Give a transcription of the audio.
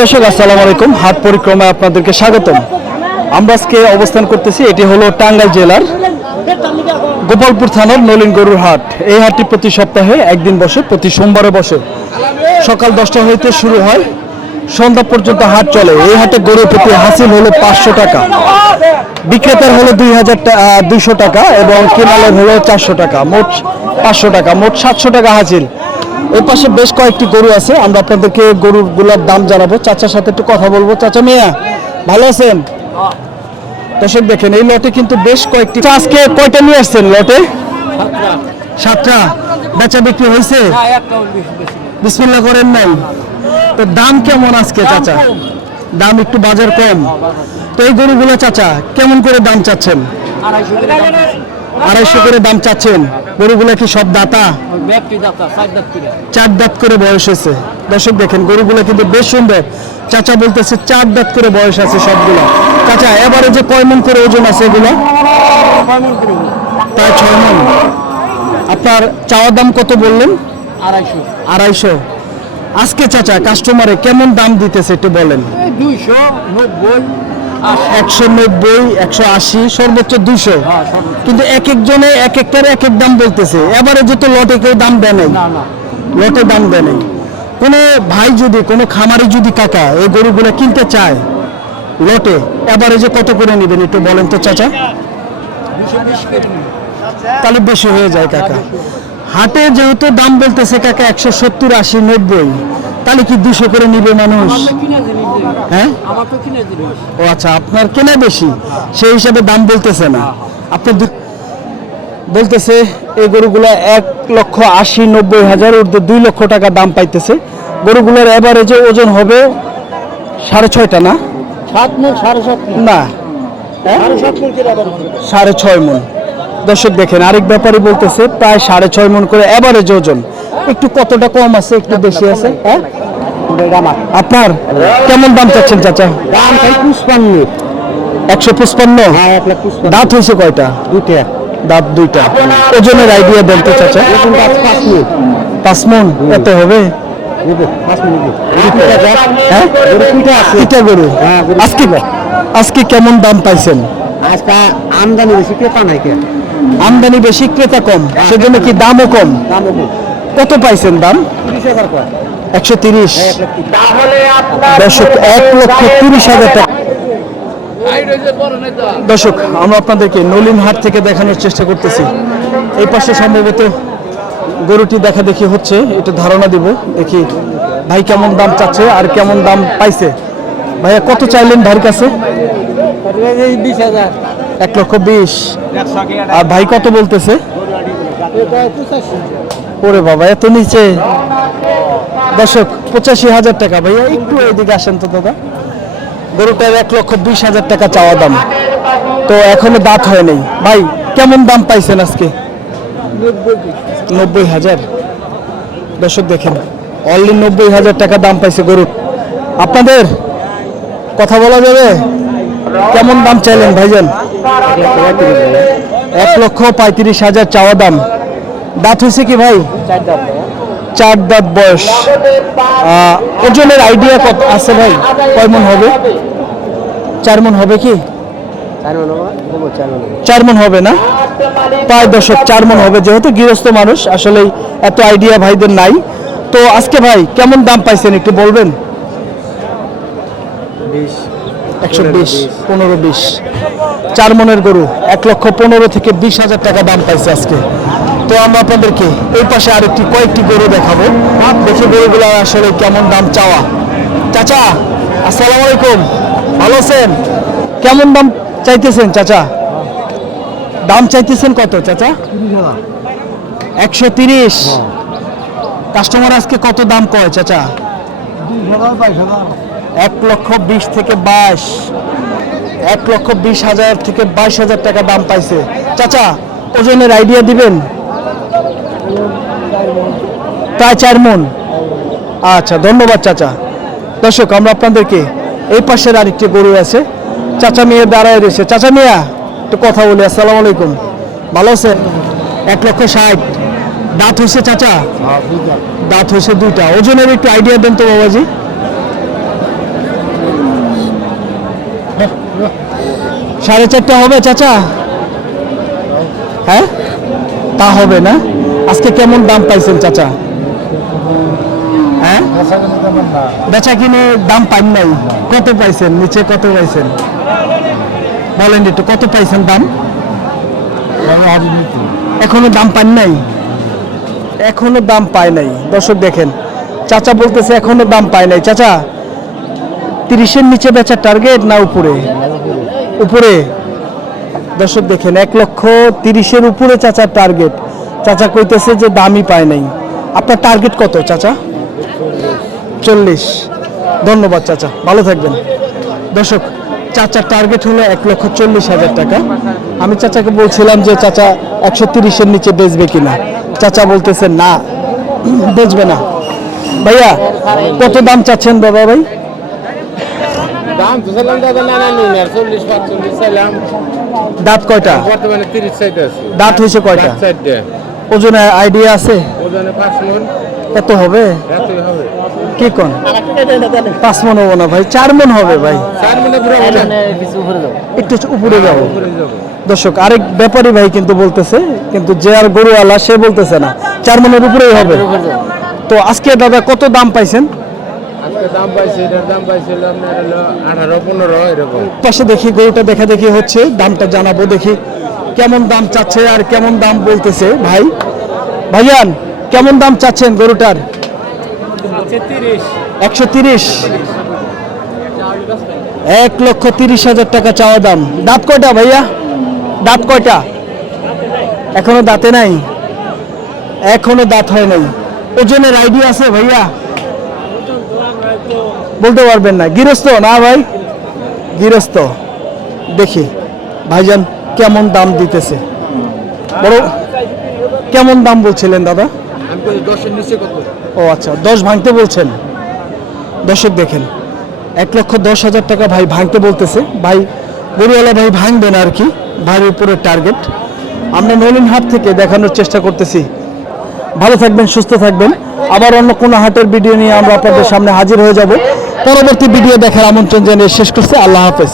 দর্শক, আসসালামু আলাইকুম। হাট পরিক্রমায় আপনাদেরকে স্বাগতম। আমরা আজকে অবস্থান করতেছি, এটি হলো টাঙ্গাইল জেলার গোপালপুর থানার নলিন গরুর হাট। এই হাটটি প্রতি সপ্তাহে একদিন বসে, প্রতি সোমবারে বসে। সকাল দশটা হইতে শুরু হয়, সন্ধ্যা পর্যন্ত হাট চলে। এই হাটে গরু প্রতি হাসিল হলো পাঁচশো টাকা। বিক্রেতার হলো দুই হাজার দুইশো টাকা এবং কেনালের হলো চারশো টাকা। মোট পাঁচশো টাকা, মোট সাতশো টাকা হাসিল। এর পাশে বেশ কয়েকটি গরু আছে। আমরা আপনাদেরকে গরুগুলোর দাম জানাব। চাচার সাথে একটু কথা বলব। চাচা মিয়া, ভালো আছেন? দর্শক দেখেন, এই লটে কিন্তু বেশ কয়েকটি আজকে কয়টা নিয়ে আসছেন লটে? সাতটা। বেচা বিক্রি হয়েছে? বিসমিল্লা করেন নাই। তো দাম কেমন আজকে, চাচা? দাম একটু বাজার কম। তো এই গরুগুলো, চাচা, কেমন করে দাম চাচ্ছেন? আড়াইশো করে দাম চাচ্ছেন। গরুগুলো কি সব দাতা? চার দাঁত করে। বয়স হয়েছে। দর্শক দেখেন গরুগুলো কিন্তু বেশ সুন্দর। চাচা বলতেছে চার দাঁত করে বয়স আছে সবগুলো। চাচা এবারে যে কয় মন করে ওজন আছে এগুলো? প্রায় ছয় মন। আপনার চাওয়া দাম কত বললেন? আড়াইশো। আড়াইশো। আজকে চাচা কাস্টমারে কেমন দাম দিতেছে একটু বলেন। দুইশো নব্বই। একশো নব্বই একশো আশি সর্বোচ্চ দুইশো। হ্যাঁ কিন্তু এক একজনে এক একটার এক এক দাম বলতেছে। এবারে যে তো লটে কেউ দাম দেয় নাই। লটে দাম দেয় নাই। কোনো ভাই যদি কোনো খামারি যদি কাকা এই গরুগুলো কিনতে চায় লটে এবারে যে কত করে নেবেন একটু বলেন তো চাচা? দুশো তাহলে বেশি হয়ে যায় কাকা। হাটে যেহেতু দাম বলতেছে কাকা একশো সত্তর আশি নব্বই তাহলে কি দুশো করে নিবে মানুষ? হ্যাঁ? আমার তো কিনে দিবি। ও আচ্ছা আপনার কেনা বেশি সেই হিসাবে দাম বলতেছে না। আপনি বলতেছে এই গরুগুলো এক লক্ষ আশি নব্বই হাজার ঊর্ধ্বে দুই লক্ষ টাকা দাম পাইতেছে। গরুগুলোর এভারেজে ওজন হবে সাড়ে ছয়টা না? সাত মন সাড়ে সাত না। সাড়ে আবার সাড়ে ছয় মন দর্শক দেখেন আরেক ব্যাপারই বলতেছে প্রায় সাড়ে ছয় মন করে এভারেজ ওজন। একটু কতটা কম আছে একটু বেশি আছে? হ্যাঁ? আপনার কেমন দাম চাচ্ছেন চাচা? দাম চাই পুষ্পান্ন একশো পঁচপান্ন? হ্যাঁ পুষ্পান্ন দাঁত হয়েছে কয়টা? দুইটা। দাঁত দুইটা। ওজনের আইডিয়া দেন তো চাচা পাঁচ মন। এত হবে? হ্যাঁ? হ্যাঁ, আজকে আজকে কেমন দাম পাইছেন? আজকে আমদানি বেশি ক্রেতা নাই আমদানি বেশি ক্রেতা কম। সেজন্য কি দামও কম? কত পাইছেন দাম? একশো তিরিশ। দর্শক এক লক্ষ তিরিশ হাজার টাকা। দর্শক আমরা আপনাদেরকে নলিন হাট থেকে দেখানোর চেষ্টা করতেছি। এই পাশে সম্ভবত গরুটি দেখা দেখি হচ্ছে একটু ধারণা দিব দেখি ভাই কেমন দাম চাচ্ছে আর কেমন দাম পাইছে। ভাইয়া কত চাইলেন ভাইয়ের কাছে? এক লক্ষ বিশ। আর ভাই কত বলতেছে? ওরে বাবা এত নিচে। দর্শক, পঁচাশি হাজার টাকা। ভাইয়া, একটু এদিকে আসেন তো, দাদা। গরুটার এক লক্ষ বিশ হাজার টাকা চাওয়া দাম। তো এখনও দাঁত হয় নাই। ভাই, কেমন দাম পাইছেন আজকে? নব্বই হাজার। দর্শক দেখেন অনলি নব্বই হাজার টাকা দাম পাইছে গরুর। আপনাদের কথা বলা যাবে? কেমন দাম চাইলেন ভাইজান? এক লক্ষ পঁয়ত্রিশ হাজার চাওয়া দাম। দাঁত হয়েছে কি ভাই? চার দাম চার দাঁত বয়স। ওজনের আইডিয়া কত? আছে ভাই কয় মন হবে? চার মন হবে কি? চার মন হবে না? প্রায় দশক চার মন হবে যেহেতু গৃহস্থ মানুষ আসলে এত আইডিয়া ভাইদের নাই। তো আজকে ভাই কেমন দাম পাইছেন একটু বলবেন? একশো বিশ। পনেরো বিশ। চার মনের গরু এক লক্ষ পনেরো থেকে বিশ হাজার টাকা দাম পাইছে আজকে। তো আমরা আপনাদেরকে এই পাশে আরেকটি কয়েকটি গরু দেখাবো। দেখি গরুগুলো আসলে কেমন দাম চাওয়া। চাচা, আসসালামু আলাইকুম। ভালো আছেন? কেমন দাম চাইতেছেন, চাচা? দাম চাইতেছেন কত, চাচা? একশো তিরিশ। কাস্টমার আজকে কত দাম কয়, চাচা? এক লক্ষ বিশ থেকে বাইশ। এক লক্ষ বিশ হাজার থেকে বাইশ হাজার টাকা দাম পাইছে। চাচা, ওজনের আইডিয়া দিবেন? প্রায় চার মন আচ্ছা ধন্যবাদ চাচা। দর্শক, আমরা আপনাদেরকে এই পাশের আরেকটি গরু আছে। চাচা মেয়ে দাঁড়ায় রয়েছে। চাচা মিয়া, একটু কথা বলি। আসসালামু আলাইকুম। ভালো আছে এক লক্ষ ষাট। দাঁত হয়েছে চাচা? দাঁত হয়েছে দুইটা। ওজনের একটু আইডিয়া দেন তো বাবাজি। সাড়ে চারটে হবে চাচা? হ্যাঁ? তা হবে না। আজকে কেমন দাম পাইছেন চাচা? হ্যাঁ? বেচা কিনে দাম পাইন নাই। কত পাইছেন? নিচে কত পাইছেন? বলেন একটু, কত পাইছেন দাম? এখনও দাম পান নাই? এখনও দাম পায় নাই। দর্শক দেখেন, চাচা বলতেছে এখনও দাম পায় নাই। চাচা, তিরিশের নিচে বেচার টার্গেট না উপরে? উপরে। দর্শক দেখেন, এক লক্ষ তিরিশের উপরে চাচার টার্গেট চাচা কইতেছে যে দামই পায় নাই। আপনার টার্গেট কত চাচা? চল্লিশ। ধন্যবাদ চাচা। ভালো থাকবেন। দর্শক চাচার টার্গেট হলো এক লক্ষ চল্লিশ হাজার টাকা। আমি চাচাকে বলছিলাম যে চাচা একশো তিরিশের নিচে বেচবে কিনা? চাচা বলতেছে না। বেচবে না। ভাইয়া কত দাম চাচ্ছেন বাবা ভাই? দাঁত কয়টা? দাঁত হয়েছে কয়টা? ওজনে আইডিয়া আছে? কত হবে? এতই হবে। কি কোন? পাঁচ মন হব না ভাই চার মন হবে ভাই। একটু উপরে যাব। দর্শক আরেক ব্যাপারী ভাই কিন্তু বলতেছে কিন্তু যে আর গরুওয়ালা সে বলতেছে না চার মনের উপরেই হবে। তো আজকে দাদা কত দাম পাইছেন? পাশে দেখি গরুটা দেখা দেখি হচ্ছে দামটা জানাব দেখি কেমন দাম চাচ্ছে আর কেমন দাম বলতেছে ভাই। ভাইয়ান কেমন দাম চাচ্ছেন গরুটার? একশো তিরিশ। এক লক্ষ তিরিশ হাজার টাকা চাওয়া দাম। দাঁত কয়টা ভাইয়া? দাঁত কয়টা? এখনও দাঁতে নাই? এখনও দাঁত হয় নাই। ওজনের আইডিয়া আছে ভাইয়া? বলতে পারবেন না। গৃহস্থ না ভাই? গৃহস্থ। দেখি ভাইজান কেমন দাম দিতেছে? বড় কেমন দাম বলছিলেন দাদা? ও আচ্ছা দশ ভাঙতে বলছেন? দর্শক দেখেন, এক লক্ষ দশ হাজার টাকা ভাই ভাঙতে বলতেছে। ভাই, গরুওয়ালা ভাই ভাঙবেন আর কি, ভাইয়ের উপরে টার্গেট আমরা নলিন হাট থেকে দেখানোর চেষ্টা করতেছি। ভালো থাকবেন, সুস্থ থাকবেন। আবার অন্য কোনো হাটের ভিডিও নিয়ে আমরা আপনাদের সামনে হাজির হয়ে যাব। পরবর্তী ভিডিও দেখার আমন্ত্রণ জানিয়ে শেষ করছি। আল্লাহ হাফেজ।